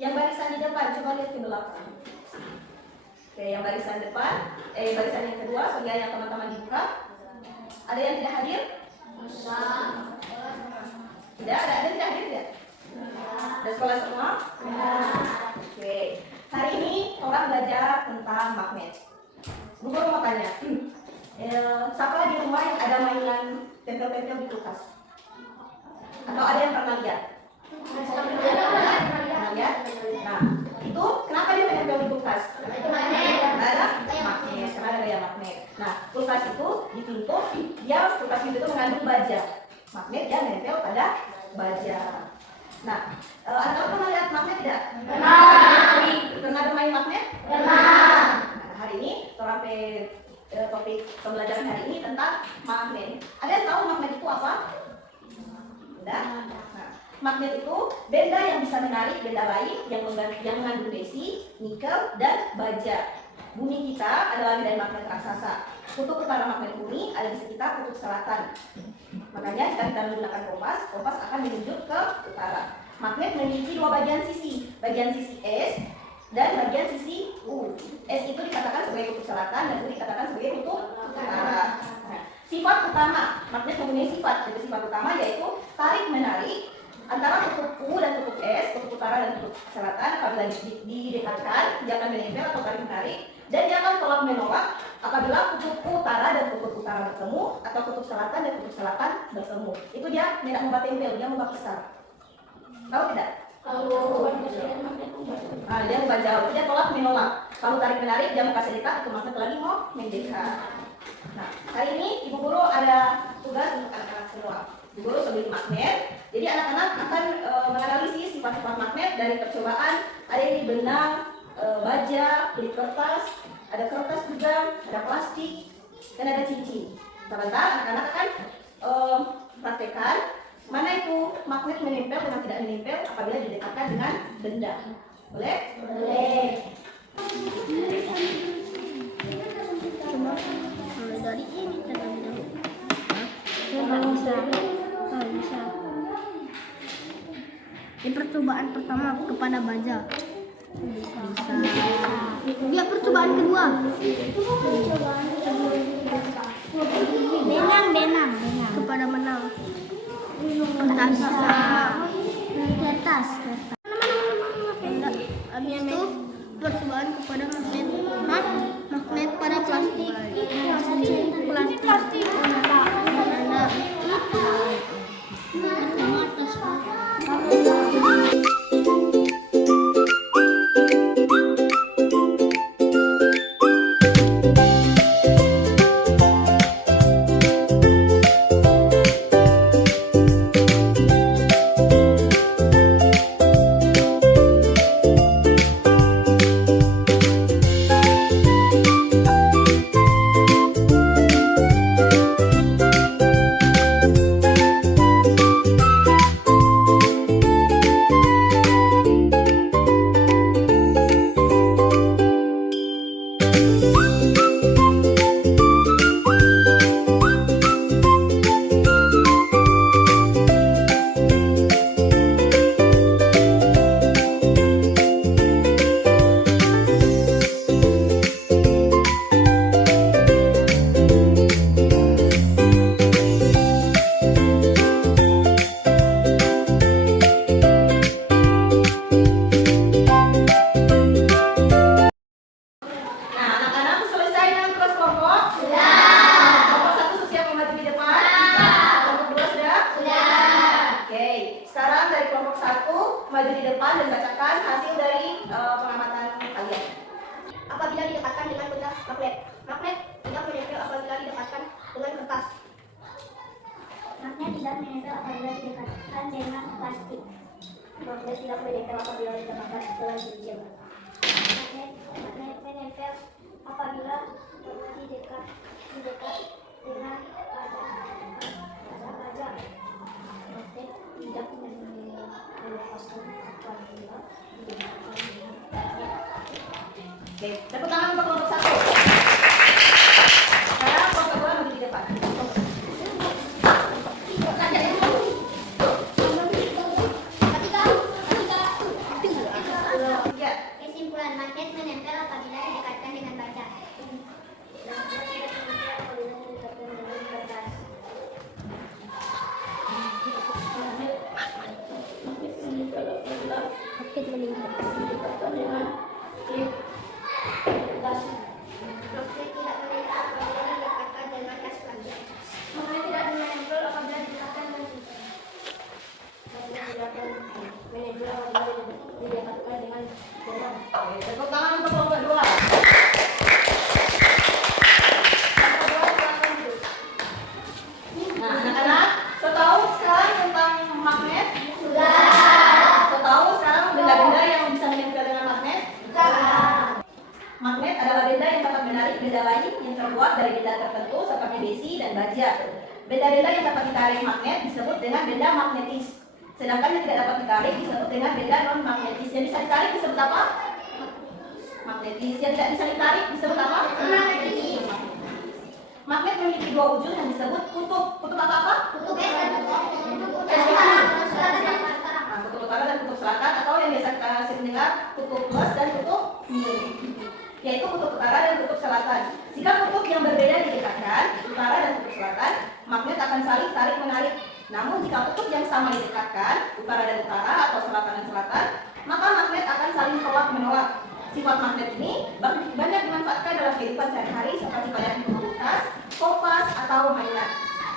Yang barisan di depan, coba lihat ke belakang. Oke, yang barisan depan, barisan yang kedua, sebagai yang teman-teman dibuka. Ada yang tidak hadir? Tidak, ada yang tidak hadir tidak? Ada sekolah semua? Oke, hari ini orang belajar tentang magnet. Bu Guru mau tanya, siapa di rumah yang ada mainan tempel-tempel di kulkas? Atau ada yang pernah lihat? Pernah lihat? Nah, itu kenapa dia menempel di kulkas? Karena ada magnet, karena ada gaya magnet. Nah, kulkas itu di pintu, kulkas pintu itu mengandung baja. Magnet dia menempel pada baja. Nah, anak-anak pernah lihat magnet tidak? Pernah bermain magnet? Nah, hari ini topik pembelajaran hari ini tentang magnet. Ada yang tahu magnet itu apa? Tidak? Nah, magnet itu benda yang bisa menarik benda lain yang mengandung besi, nikel, dan baja. Bumi kita adalah dari magnet raksasa. Kutub utara magnet bumi ada di sekitar kutub selatan. Makanya jika kita menggunakan kompas akan menunjuk ke utara. Magnet memiliki dua bagian sisi S dan bagian sisi U. S itu dikatakan sebagai kutub selatan dan U dikatakan sebagai kutub utara. Nah, sifat utama magnet mempunyai sifat utama yaitu tarik menarik antara kutub U dan kutub S, kutub utara dan kutub selatan. Apabila didekatkan, dia akan menempel atau tarik menarik, dan dia akan tolak menolak apabila kutub utara dan kutub utara bertemu atau kutub selatan dan kutub selatan bertemu. Itu dia tidak membuat tempel, dia membuat pisah. Tahu tidak? Nah, dia membuat jauh, dia tolak menolak. Kalau tarik menarik, dia mau kasih dekat, itu magnet lagi mau mendekat. Nah, hari ini Ibu Guru ada tugas untuk anak-anak semua. Ibu Guru sebelum magnet. Jadi anak-anak akan menganalisis sifat-sifat magnet dari percobaan. Ada yang di benang, baja, kulit kertas, ada kertas juga, ada plastik, dan ada cincin. Sebentar anak-anak akan praktekkan mana itu magnet menempel dan tidak menempel apabila didekatkan dengan benda. Boleh? Boleh. Dari ini terlebih dahulu. Bisa. Ini percobaan pertama kepada baja. Bisa. Dia percobaan kedua. Benang. Kepada menang. Kertas. Habis itu percobaan kepada magnet. Magnet pada plastik. Plastik. Maju di depan dan bacakan hasil dari pengamatan kalian. Apabila didekatkan dengan benda magnet tidak menempel apabila didekatkan dengan kertas. Magnet tidak menempel apabila didekatkan dengan plastik. Magnet tidak menempel apabila didekatkan dengan cincin. Magnet menempel apabila didekat dengan baja. Magnet tidak melepaskan apabila didekatkan dengan magnet. Oke, tepuk tangan untuk kelompok 1. Sekarang kelompok 2 maju di depan. Hafid meninggal. Magnet tidak menempel apabila didekatkan dengan gas pelajar. Magnet tidak menempel apabila didekatkan dengan Oke, tepuk tangan untuk kelompok 2. Nah, anak-anak, setahu sekarang tentang magnet? Setahu sekarang benda-benda yang bisa menempel dengan magnet? Magnet adalah benda yang dapat menarik benda lain yang terbuat dari benda tertentu seperti besi dan baja. Benda-benda yang dapat ditarik magnet disebut dengan benda magnetis. Sedangkan yang tidak dapat ditarik disebut dengan benda non-magnetis. Yang bisa ditarik disebut apa? Magnetis. Yang tidak bisa ditarik disebut apa? Magnetis. Magnet memiliki dua ujung yang disebut kutub. Kutub apa? Kutub es dan kutub utara. Nah, kutub utara dan kutub selatan, atau yang biasa kita sering dengar kutub plus dan kutub minus, yaitu kutub utara dan kutub selatan. Jika kutub yang berbeda didekatkan, utara dan kutub selatan, magnet akan saling tarik menarik. Namun jika kutub yang sama didekatkan, utara dan utara atau selatan dan selatan, maka magnet akan saling tolak menolak. Sifat magnet ini banyak dimanfaatkan dalam kehidupan sehari-hari seperti pada kulkas, kompas, atau mainan.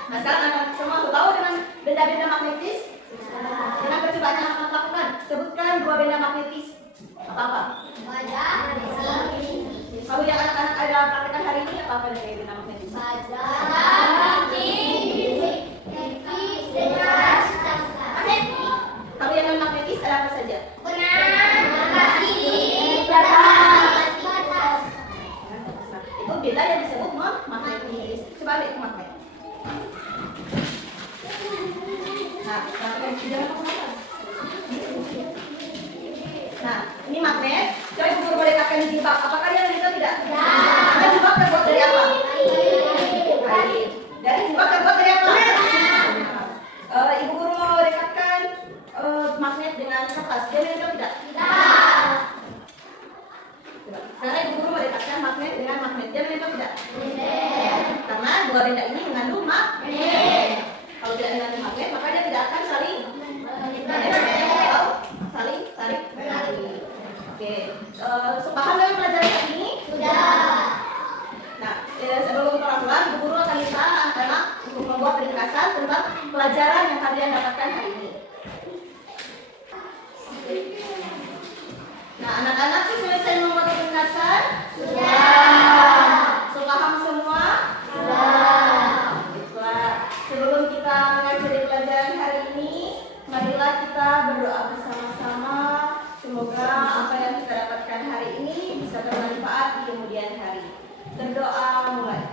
Nah, sekarang anak semua tahu dengan benda-benda magnetis? Dengan percobaan yang akan lakukan, sebutkan 2 benda magnetis. Apa-apa? Kalau yang anak-anak ada praktekkan hari ini, apa-apa dari benda magnetis? Kalau yang non-magnetis ada apa saja? Itu benda yang disebut non-magnetis. Coba ambil itu magnet. Nah, jangan apa-apa. Nah, ini magnet. Coba ibu guru boleh dekatkan di jilbab. Apakah dia menempel tidak? Karena jilbab terbuat dari apa? Kain. Dari jilbab terbuat dari apa? Ibu guru mau dekatkan magnet dengan kertas. Dia menempel tidak? Karena ibu guru mau dekatkan magnet dengan magnet. Dia menempel tidak? Karena 2 benda ini mengandung magnet. Kalau tidak mengandung magnet, maka dia tidak akan saling menempel, saling tarik menarik. Oke, paham dengan pelajaran hari ini? Nah, sebelum kita pulang, ibu guru akan minta anak-anak untuk membuat ringkasan tentang pelajaran yang kalian dapatkan hari ini. Nah, anak-anak sih selesai membuat ringkasan? Paham semua? Baiklah. Sebelum kita mengakhiri pelajaran hari ini, marilah kita berdoa bersama-sama. Semoga apa yang kita dapatkan hari ini bisa bermanfaat di kemudian hari. Berdoa mulai.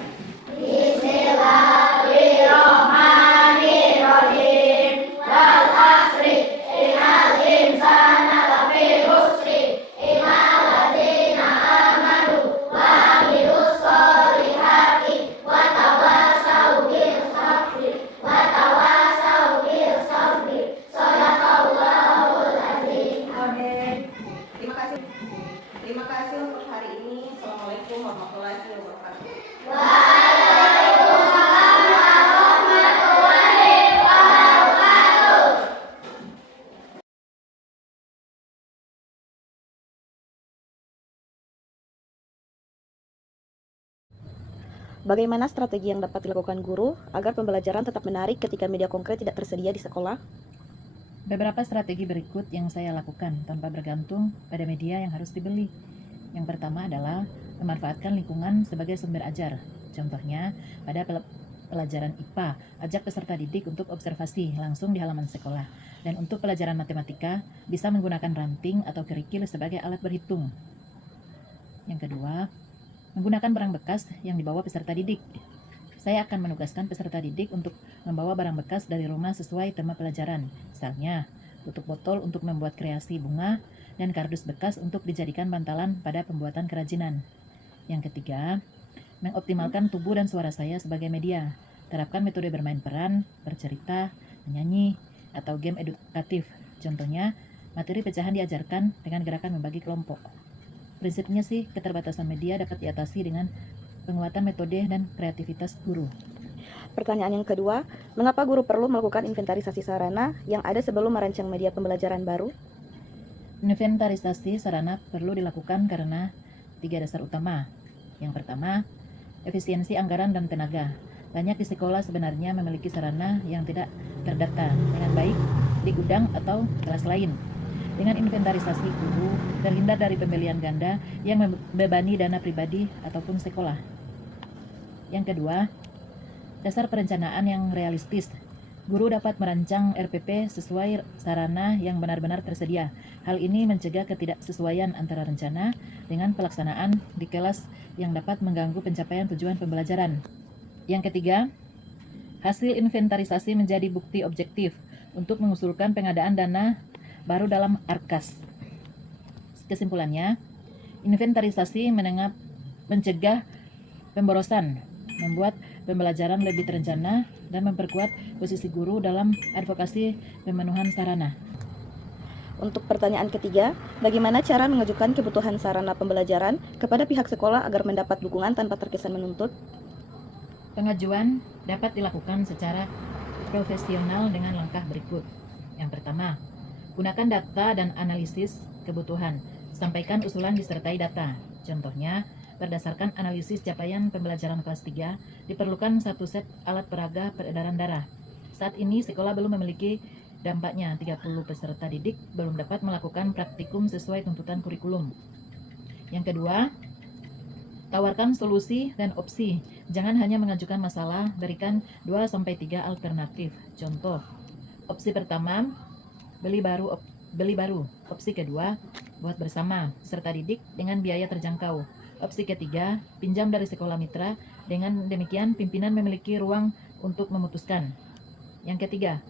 Bismillahirrahmanirrahim. Wal asri innal insana lafi khusri illa alladziina aamanu wa 'amilus sholihati wa tawassaw bil sabri. Shadaqallahul azim. Amin. Terima kasih. Terima kasih untuk hari ini. Assalamualaikum warahmatullahi wabarakatuh. Bagaimana strategi yang dapat dilakukan guru agar pembelajaran tetap menarik ketika media konkret tidak tersedia di sekolah? Beberapa strategi berikut yang saya lakukan tanpa bergantung pada media yang harus dibeli. Yang pertama adalah memanfaatkan lingkungan sebagai sumber ajar. Contohnya, pada pelajaran IPA, ajak peserta didik untuk observasi langsung di halaman sekolah. Dan untuk pelajaran matematika, bisa menggunakan ranting atau kerikil sebagai alat berhitung. Yang kedua, menggunakan barang bekas yang dibawa peserta didik. Saya akan menugaskan peserta didik untuk membawa barang bekas dari rumah sesuai tema pelajaran. Misalnya, tutup botol untuk membuat kreasi bunga, dan kardus bekas untuk dijadikan bantalan pada pembuatan kerajinan. Yang ketiga, mengoptimalkan tubuh dan suara saya sebagai media. Terapkan metode bermain peran, bercerita, menyanyi, atau game edukatif. Contohnya, materi pecahan diajarkan dengan gerakan membagi kelompok. Prinsipnya sih, keterbatasan media dapat diatasi dengan penguatan metode dan kreativitas guru. Pertanyaan yang kedua, mengapa guru perlu melakukan inventarisasi sarana yang ada sebelum merancang media pembelajaran baru? Inventarisasi sarana perlu dilakukan karena 3 dasar utama. Yang pertama, efisiensi anggaran dan tenaga. Banyak di sekolah sebenarnya memiliki sarana yang tidak terdata dengan baik di gudang atau kelas lain. Dengan inventarisasi, guru terhindar dari pembelian ganda yang membebani dana pribadi ataupun sekolah. Yang kedua, dasar perencanaan yang realistis. Guru dapat merancang RPP sesuai sarana yang benar-benar tersedia. Hal ini mencegah ketidaksesuaian antara rencana dengan pelaksanaan di kelas yang dapat mengganggu pencapaian tujuan pembelajaran. Yang ketiga, hasil inventarisasi menjadi bukti objektif untuk mengusulkan pengadaan dana baru dalam ARKAS. Kesimpulannya, inventarisasi mencegah pemborosan, membuat pembelajaran lebih terencana, dan memperkuat posisi guru dalam advokasi pemenuhan sarana. Untuk pertanyaan ketiga, bagaimana cara mengajukan kebutuhan sarana pembelajaran kepada pihak sekolah agar mendapat dukungan tanpa terkesan menuntut? Pengajuan dapat dilakukan secara profesional dengan langkah berikut. Yang pertama, gunakan data dan analisis kebutuhan. Sampaikan usulan disertai data. Contohnya, berdasarkan analisis capaian pembelajaran kelas 3, diperlukan 1 set alat peraga peredaran darah. Saat ini sekolah belum memiliki dampaknya, 30 peserta didik belum dapat melakukan praktikum sesuai tuntutan kurikulum. Yang kedua, tawarkan solusi dan opsi. Jangan hanya mengajukan masalah, berikan 2-3 alternatif. Contoh, opsi pertama, beli baru. Opsi kedua, buat bersama peserta didik dengan biaya terjangkau. Opsi ketiga, pinjam dari sekolah mitra. Dengan demikian, pimpinan memiliki ruang untuk memutuskan. Yang ketiga,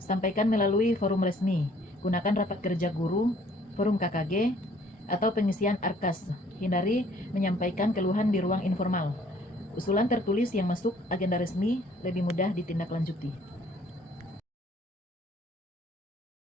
sampaikan melalui forum resmi. Gunakan rapat kerja guru, forum KKG, atau pengisian ARKAS. Hindari menyampaikan keluhan di ruang informal. Usulan tertulis yang masuk agenda resmi lebih mudah ditindaklanjuti.